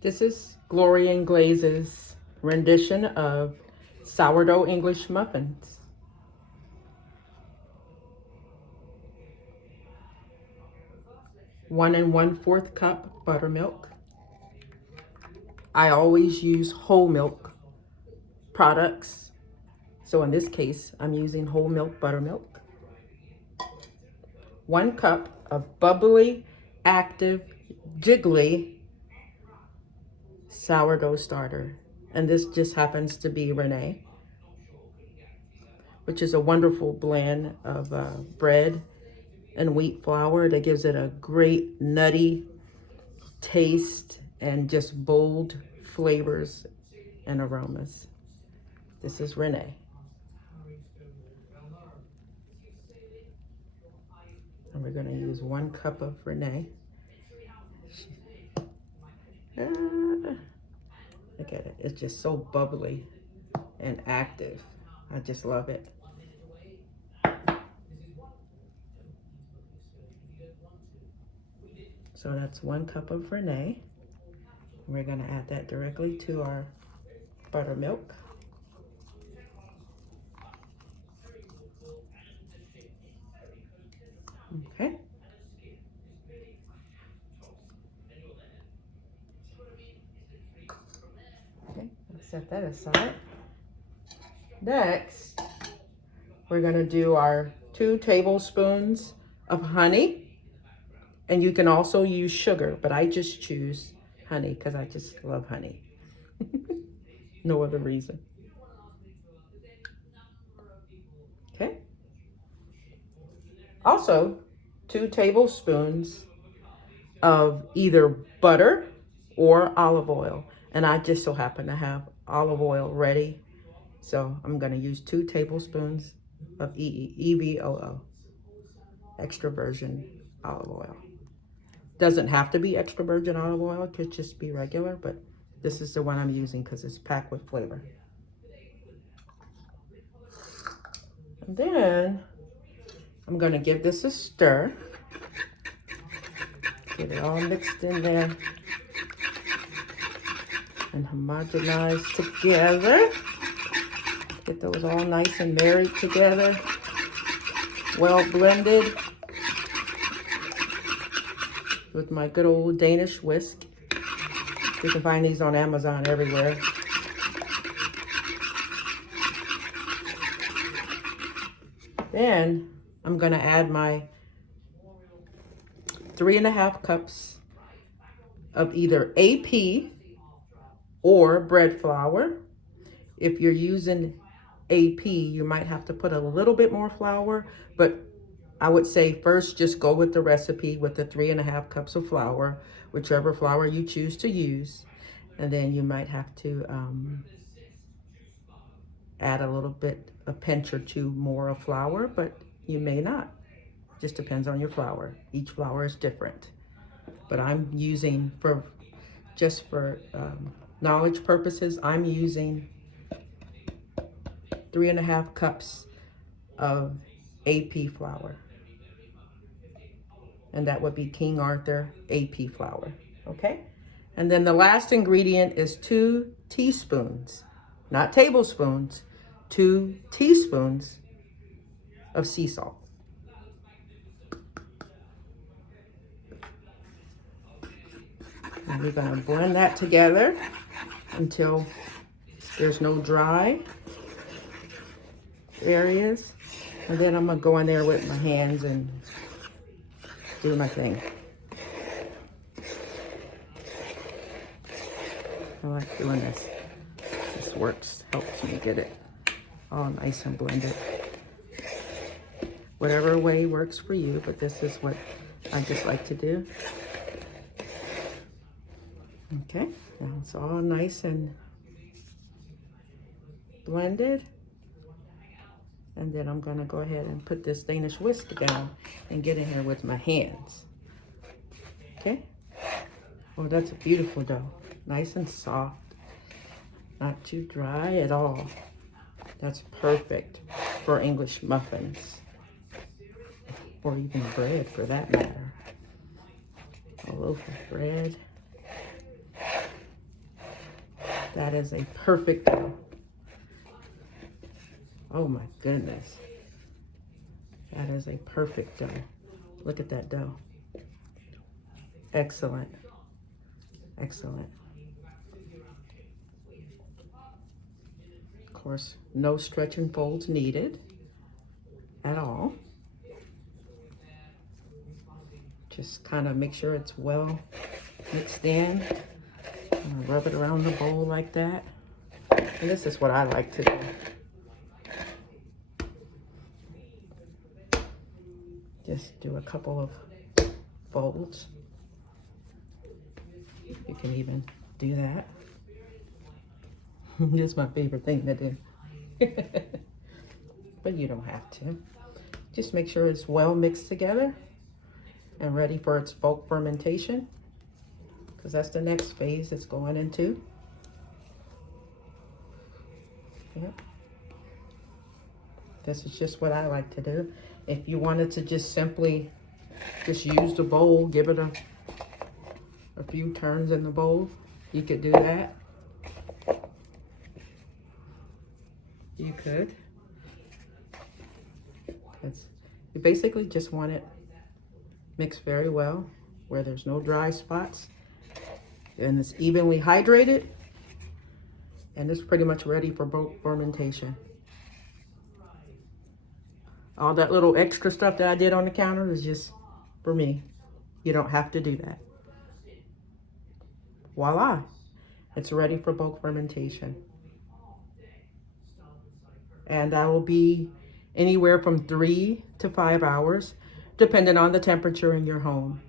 This is Gloria and Glaze's rendition of sourdough English muffins. 1 1/4 cup buttermilk. I always use whole milk products. So in this case, I'm using whole milk buttermilk. 1 cup of bubbly, active, jiggly sourdough starter. And this just happens to be Renee, which is a wonderful blend of bread and wheat flour that gives it a great nutty taste and just bold flavors and aromas. This is Renee. And we're going to use 1 cup of Renee. Look at it. It's just so bubbly and active. I just love it. So that's 1 cup of Renee. We're going to add that directly to our buttermilk. Okay. Okay, let's set that aside. Next, we're going to do our 2 tablespoons of honey. And you can also use sugar, but I just choose honey because I just love honey. No other reason. Okay. Also, 2 tablespoons of either butter or olive oil. And I just so happen to have olive oil ready. So I'm going to use 2 tablespoons of EVOO, extra virgin olive oil. Doesn't have to be extra virgin olive oil, it could just be regular, but this is the one I'm using because it's packed with flavor. And then I'm going to give this a stir. Get it all mixed in there and homogenize together. Get those all nice and married together, well blended with my good old Danish whisk. You can find these on Amazon everywhere. Then I'm going to add my 3 1/2 cups of either AP or bread flour. If you're using AP, you might have to put a little bit more flour, but I would say first just go with the recipe with the 3 1/2 cups of flour, whichever flour you choose to use. And then you might have to add a little bit, a pinch or 2 more of flour, but you may not. Just depends on your flour. Each flour is different. But I'm using, just for knowledge purposes, I'm using 3 1/2 cups of AP flour. And that would be King Arthur AP flour, okay? And then the last ingredient is 2 teaspoons, not tablespoons, 2 teaspoons of sea salt. And we're gonna blend that together until there's no dry areas. And then I'm gonna go in there with my hands and do my thing. I like doing this. This works, helps me get it all nice and blended. Whatever way works for you, but this is what I just like to do. Okay, now it's all nice and blended. And then I'm gonna go ahead and put this Danish whisk down and get in here with my hands. Okay? Oh, that's a beautiful dough. Nice and soft. Not too dry at all. That's perfect for English muffins. Or even bread for that matter. A loaf of bread. That is a perfect dough. Oh my goodness. That is a perfect dough. Look at that dough. Excellent. Excellent. Of course, no stretch and folds needed at all. Just kind of make sure it's well mixed in. Rub it around the bowl like that. And this is what I like to do. Just do a couple of folds. You can even do that. It's my favorite thing to do. But you don't have to. Just make sure it's well mixed together and ready for its bulk fermentation, because that's the next phase it's going into. Yep. This is just what I like to do. If you wanted to just simply just use the bowl, give it a few turns in the bowl, you could do that. You could. You basically just want it mixed very well where there's no dry spots, and it's evenly hydrated, and it's pretty much ready for bulk fermentation. All that little extra stuff that I did on the counter is just for me. You don't have to do that. Voila, it's ready for bulk fermentation. And that will be anywhere from 3 to 5 hours, depending on the temperature in your home.